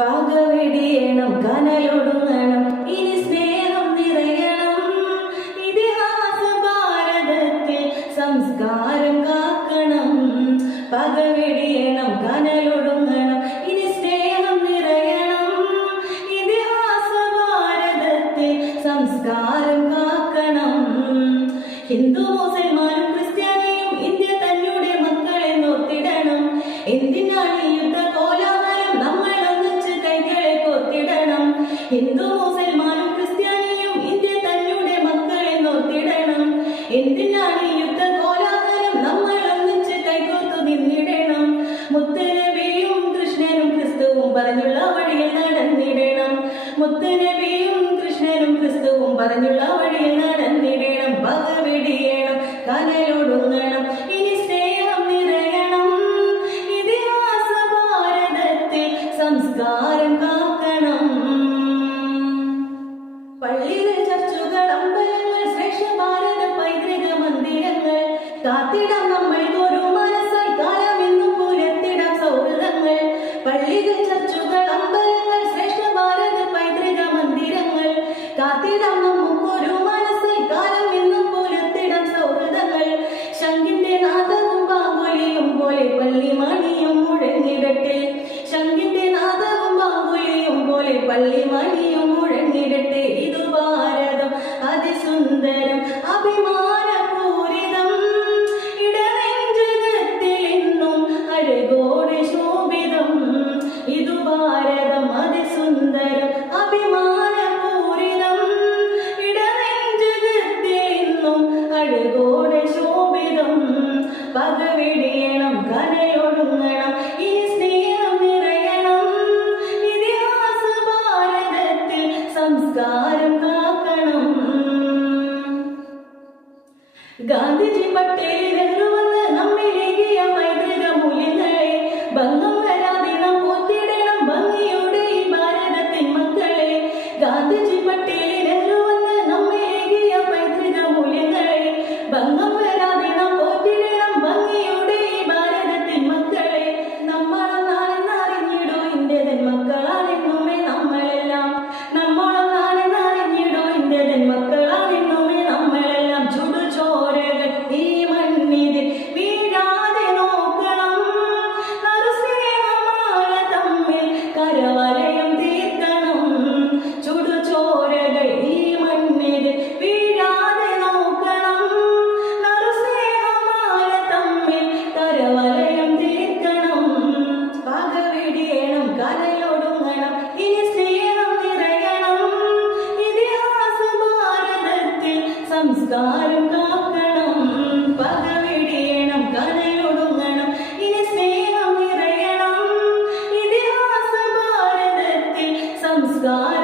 പകവെടിയണം, കനലൊടുങ്ങണം, ഇനി സ്നേഹം നിറയണം. ഇതിഹാസ ഭാരതത്തിൽ സംസ്കാരം കാക്കണം. പകവെടിയണം, കനലൊടുങ്ങണം, ഇനി സ്നേഹം നിറയണം. ഇതിഹാസ ഭാരതത്തിൽ സംസ്കാരം കാക്കണം. ഹിന്ദു മുസൽമാനും ക്രിസ്ത്യാനിയും ഇന്ത്യ തന്നുടെ മക്കളെ നോർത്തിടണം. എന്തിനാണ് യുദ്ധ കോലാഹലം? നമ്മൾ ഹിന്ദു മുസൽമാനും ക്രിസ്ത്യാനിയും ഇന്ത്യ തന്നുടെ മക്കളെ നോർത്തിടണം. എന്തിനാണ് യുദ്ധ കോലാഹലം? നമ്മൾ ഒന്നിച്ച് കൈകോർത്തു നിന്നിടണം. മുത്തുനബിയും കൃഷ്ണനും ക്രിസ്തുവും പറഞ്ഞുള്ള വഴിയിൽ നടന്നിടണം. മുത്തുനബിയും കൃഷ്ണനും ക്രിസ്തുവും പറഞ്ഞുള്ള വഴിയിൽ നടന്നിടണം. പകവെടിയണം, കനലൊടുങ്ങണം, ഇനി സ്നേഹം നിറയണം. ഇതിഹാസ ഭാരതത്തിൽ സംസ്കാരം കാക്കണം. പള്ളികൾ, ചർച്ചുകൾ, അമ്പലങ്ങൾ, ശ്രേഷ്ഠ ഭാരത പൈതൃക മന്ദിരങ്ങൾ കാത്തിടാം നമ്മൾ ഒരു മനസ്സായി. കാലമെന്നും പുലർത്തിടാം സൗഹൃദങ്ങൾ. പള്ളികൾ, ചർച്ചുകൾ, അമ്പലങ്ങൾ, ശ്രേഷ്ഠ ഭാരത പൈതൃക മന്ദിരങ്ങൾ കാത്തിടാം നമുക്കൊരു മനസ്സായി. കാലമെന്നും പുലർത്തിടാം സൗഹൃദങ്ങൾ. ശംഖിന്റെ നാദവും ബാങ്കുലിയും പോലെ പള്ളിമണിയും മുഴങ്ങിടട്ടെ. ശംഖിന്റെ നാദവും ബാങ്കുലിയും പോലെ പള്ളിമണിയും മുഴങ്ങിടട്ടെ. ഇതു ഭാരതം അതിസുന്ദരം, അഭിമാനപൂരിതം. ഇടനെഞ്ചകത്തിൽ എന്നും അഴകോടെ ശോഭിതം. ഇതു ഭാരതം അതിസുന്ദരം, അഭിമാനപൂരിതം. ഇടനെഞ്ചകത്തിൽ എന്നും അഴകോടെ ശോഭിതം. പകവെടിയണം, കനലൊടുങ്ങണം, ഇനി സ്നേഹം നിറയണം. ഇതിഹാസ ഭാരതത്തിൽ സംസ്കാരം കാക്കണം. ഗാന്ധിജി, പട്ടേൽ, നെഹ്റു വന്ന് നമ്മിലേകിയ പൈതൃക മൂല്യങ്ങളെ ഭംഗം വരാതെ നാം പോറ്റിടണം. ഭംഗിയുടെ ഈ ഭാരതത്തിൻ മക്കളെ. ഗാന്ധിജി, പട്ടേൽ, നെഹ്റു വന്ന് നമ്മിലേകിയ പൈതൃക മൂല്യങ്ങളെ ഭംഗം വരാതെ നാം പോറ്റിടണം. ഭംഗിയുടെ ഈ ഭാരതത്തിൻ മക്കളെ. നമ്മളൊന്നാണെന്നറിഞ്ഞിടൂ, ഇന്ത്യതൻ മക്കളാണെന്നുമേ നമ്മളെല്ലാം. നമ്മളൊന്നാണെന്നറിഞ്ഞിടൂ, ഇന്ത്യതൻ മക്കളാണെന്നുമേ നമ്മളെല്ലാം. ചുടുചോരകൾ ഈ മണ്ണിതിൽ വീഴാതെ നോക്കണം. നറുസ്നേഹമാല തമ്മിൽ കരവലയം തീർക്കണം. ചുടുചോരകൾ ഈ മണ്ണിതിൽ വീഴാതെ നോക്കണം. നറുസ്നേഹമാല തമ്മിൽ കരവലയം തീർക്കണം. പകവെടിയണം, കനലൊടുങ്ങണം, ഇനി സ്നേഹം നിറയണം. ഇതിഹാസ ഭാരതത്തിൽ സംസ്കാരം കാക്കണം. പകവെടിയണം, കനലൊടുങ്ങണം, ഇനി സ്നേഹം നിറയണം. ഇതിഹാസ ഭാരതത്തിൽ സംസ്കാരം